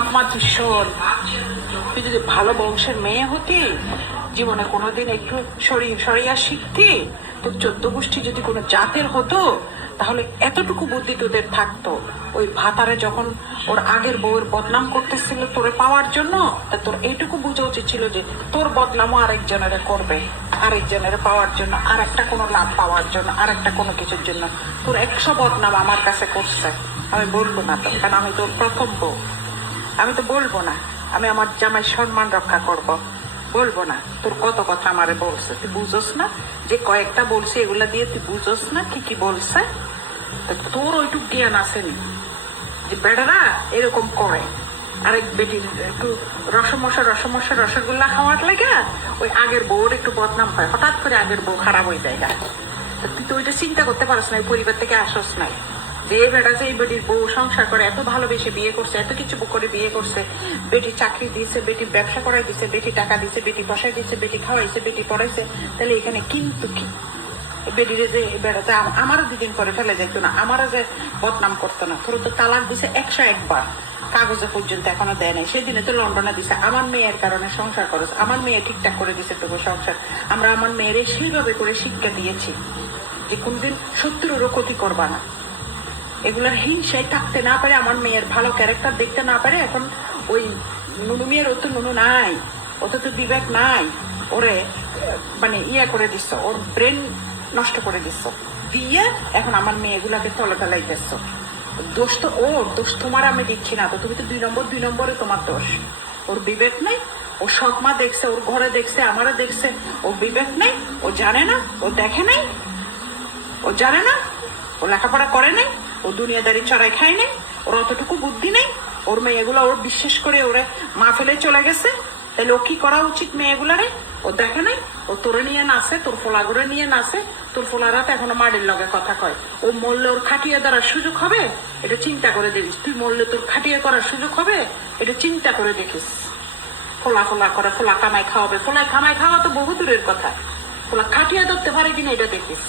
একমাত্র শোন, তুই যদি ভালো বংশের মেয়ে হতি, জীবনে কোনোদিন একটু সরিয়া শিখতি, তোর 14 গোষ্ঠী যদি কোনো জাতের হতো, তাহলে এতটুকু বুদ্ধি তোদের থাকতো। ওই ভাতারে যখন ওর আগের বউয়ের বদনাম করতেছিল তোরে পাওয়ার জন্য, তা তোর এইটুকু বোঝা উচিত ছিল যে তোর বদনামও আরেকজনের করবে, আরেকজনের পাওয়ার জন্য, আর একটা কোনো লাভ পাওয়ার জন্য, আর একটা কোনো কিছুর জন্য। তোর 100 বদনাম আমার কাছে করছে, আমি বলবো না তো, কারণ আমি তোর প্রথম বউ। আমি তো বলবো না, আমি আমার জামাই সম্মান রক্ষা করব, বলবো না। তোর কত কথা আমারে বলছে, তুই বুঝোস না? যে কয়েকটা বলছে এগুলা দিয়ে তুই বুঝোস না কি কি বলছে? তোর ওইটুক জ্ঞান আসেনি যে বেড়ারা এরকম করে। আরেক বেটির একটু রসগোল্লা খাওয়ার লাগে ওই আগের বউর একটু বদনাম পায়, হঠাৎ করে আগের বউ খারাপ হয়ে যায়। তুই তো ওইটা চিন্তা করতে পারস না, পরিবার থেকে আসস নাই যে বেটা যে এই বেটির বউ সংসার করে এত ভালোবেসে বিয়ে করছে, এত কিছু করে বিয়ে করছে, বেটি চাকরি দিয়েছে, বেটি ব্যবসা করাই দিছে, বেটি টাকা দিছে, বেটি বসাই দিছে, বেটি খাওয়াইছে, বেটি পড়াইছে, তাহলে এখানে কিন্তু কি বেটিরে যে বেড়াতে আমারও দুদিন করে ফেলে যেত না, আমারও যে বদনাম করতো না। তোর তো তালাক দিছে 101 বার, কাগজে পর্যন্ত এখনো দেয় নাই। সেদিনে তো লন্ডনে দিছে, আমার মেয়ের কারণে সংসার করছ, আমার মেয়ে ঠিকঠাক করে দিছে তবু সংসার। আমরা আমার মেয়ের সেইভাবে করে শিক্ষা দিয়েছি যে কোনদিন শত্রুরও ক্ষতি করবা না, এগুলার হিংসায় থাকতে না পারে, আমার মেয়ের ভালো ক্যারেক্টার দেখতে না পারে। এখন ওই নুনু মেয়ের ও তো নুনু নাই, ও তো বিবেক নাই, ওরে মানে করে দিচ্ছ, ওর ব্রেন নষ্ট করে দিচ্ছ দিয়ে এখন আমার মেয়েগুলাকে তলে তলাই দিচ্ছ। দোষ তো ওর, দোষ তোমার আমি দিচ্ছি না তো, তুমি তো 2 নম্বরে তোমার দোষ। ওর বিবেক নেই, ও সৎ মা দেখছে, ওর ঘরে দেখছে, আমারও দেখছে, ও বিবেক নেই, ও জানে না, ও দেখে নাই, ও জানে না, ও লেখাপড়া করে নাই, ও দুনিয়াদারি চড়াই খায় নাই, ওর অতটুকু বুদ্ধি নেই। ওর মেয়েগুলো ওর বিশ্বাস করে ওরে মা ফেলে চলে গেছে, তাহলে ও কি করা উচিত মেয়েগুলারে? ও দেখে নাই, ও তোরে নিয়ে নাচে, তোর ফোলাগুড়ে নিয়ে নাচে, তোর ফোলারা তো এখনো মাটির লগে কথা কয়। ও মরলে ওর খাটিয়ে দেওয়ার সুযোগ হবে, এটা চিন্তা করে দেখিস। তুই মরলে তোর খাটিয়ে করার সুযোগ হবে, এটা চিন্তা করে দেখিস। ফোলা করে ফোলা কামাই খাওয়াবে, ফোলায় কামাই খাওয়া তো বহু দূরের কথা, ফোলা খাটিয়ে ধরতে পারে কিনা এটা দেখিস।